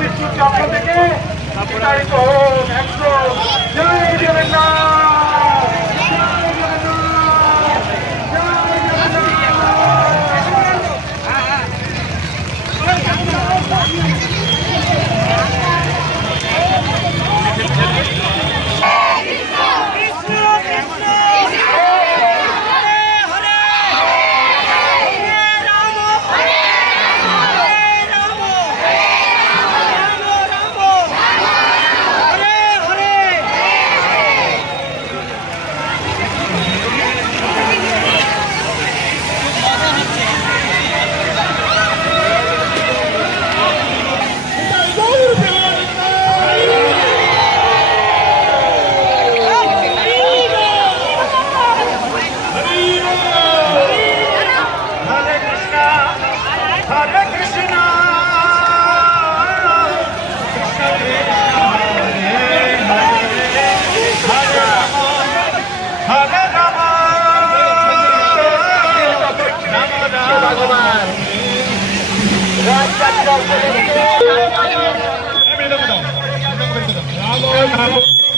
মৃত্যুর চক্র থেকে বিতাড়িত হোক। একদম জয় জগন্নাথ, জয় জগন্নাথ, জয়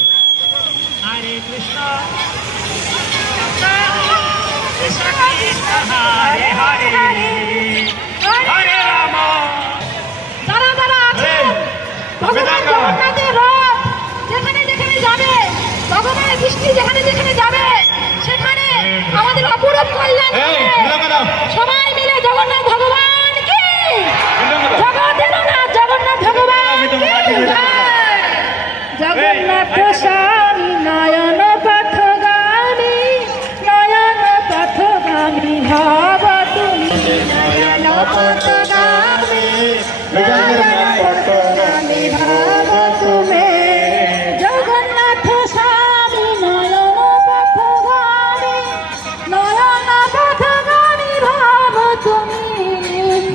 Hare Krishna, Krishna Krishna, Hare Hare, Hare Rama. তারা তারা আছে ভগবান জগন্নাথের রথ যেখানে যেখানে যাবে, ভগবানের দৃষ্টি যেখানে যেখানে যাবে, সেখানে আমাদের অপূরব কল্যাণ হবে। সবাই মিলে জগন্নাথ ভগবান কি জগতের নাথ জগন্নাথ ভগবান কি জয়। জগন্নাথ স্বামী নয়ন পথগামী, নয়ন পথগামী ভাব তুমি, নয়ন পথগামী, নয়ন পথগামী ভাব তুমি। জগন্নাথ স্বামী নয়ন পথগামী, নয়ন পথগামী ভাব তুমি।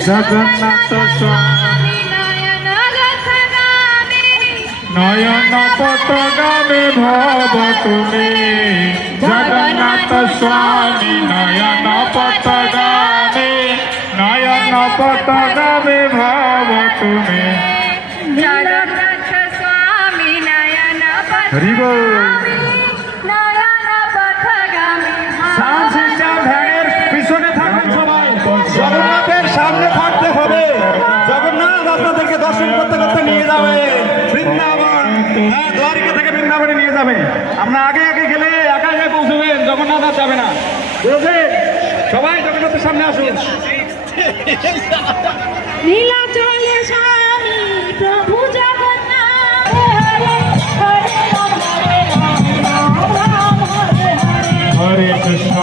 জগন্নাথ স্বামী নয়ন পথগামী, নয়ন পথগামী ভাব তুমি। জগন্নাথ স্বামী নয়ন পথগামী, নয়ন পথগামী ভাব তুমি। জগন্নাথ স্বামী নয়ন হরি বল। পথগামী, নয়ন পথগামী সাউন্ড সিস্টেম ভ্যানের পিছনে থাকুন সবাই, জগন্নাথের সামনে থাকতে হবে। জগন্নাথ আপনাদেরকে দর্শন করতে করতে নিয়ে যাবে বৃন্দাবন, হ্যাঁ দ্বারিকা থেকে বৃন্দাবনে নিয়ে যাবে। আপনার আগে আগে গেলে একা একাই পৌঁছবেন, জগন্নাথ আর যাবে না। বুঝলেন? সবাই জগন্নাথের সামনে আসুন। নীলাচলে স্বামী প্রভু জগন্নাথ, হরে হরে রাম হরে রাম, রাম হরে হরে। হরে কৃষ্ণ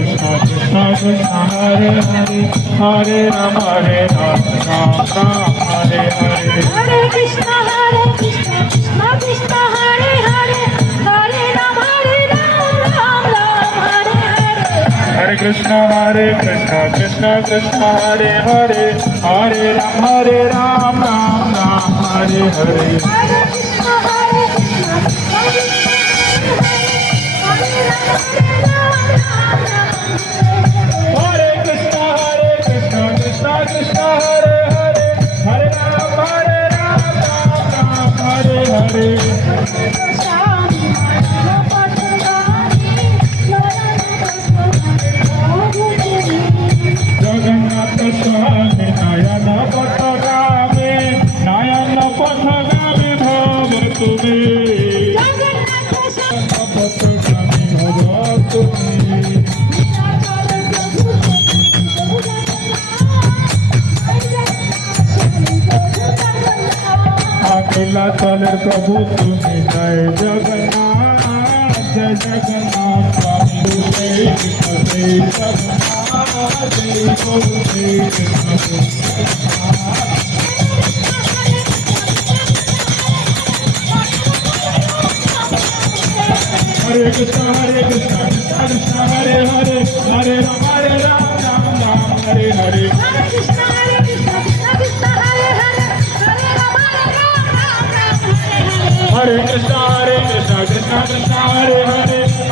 কৃষ্ণ কৃষ্ণ হরে হরে, হরে রাম রাম রাম হরে হরে। হরে কৃষ্ণ কৃষ্ণ কৃষ্ণ হরে হরে, হরে রাম রাম রাম হরে হরে। হরে কৃষ্ণ কৃষ্ণ কৃষ্ণ হরে হরে, হরে রাম রাম রাম হরে হরে। হরে কৃষ্ণ কৃষ্ণ হরে কৃষ্ণ কৃষ্ণ কৃষ্ণ হরে হরে, হরে রাম রাম রাম হরে হরে। স্বামী নয়ন পথগামী, নয়ন পথগামী জগন্নাথ স্বামী নয়ন পথগামী, নয়ন পথগামী ভব তুমি। জগন্নাথ স্বামী পথগামী ভব তুমি। নীলাচলের প্রভু তুমি, জয় জগন্নাথ, জয় জগন্নাথ স্বামী জয় কৃষ্ণ, জয় জগন্নাথ, জয় প্রভু জয় কৃষ্ণ। হরে কৃষ্ণ কৃষ্ণ কৃষ্ণ হরে হরে, হরে রাম রাম রাম হরে হরে। হরে কৃষ্ণ কৃষ্ণ কৃষ্ণ হরে হরে, হরে রাম রাম রাম হরে হরে। হরে কৃষ্ণ কৃষ্ণ কৃষ্ণ হরে হরে,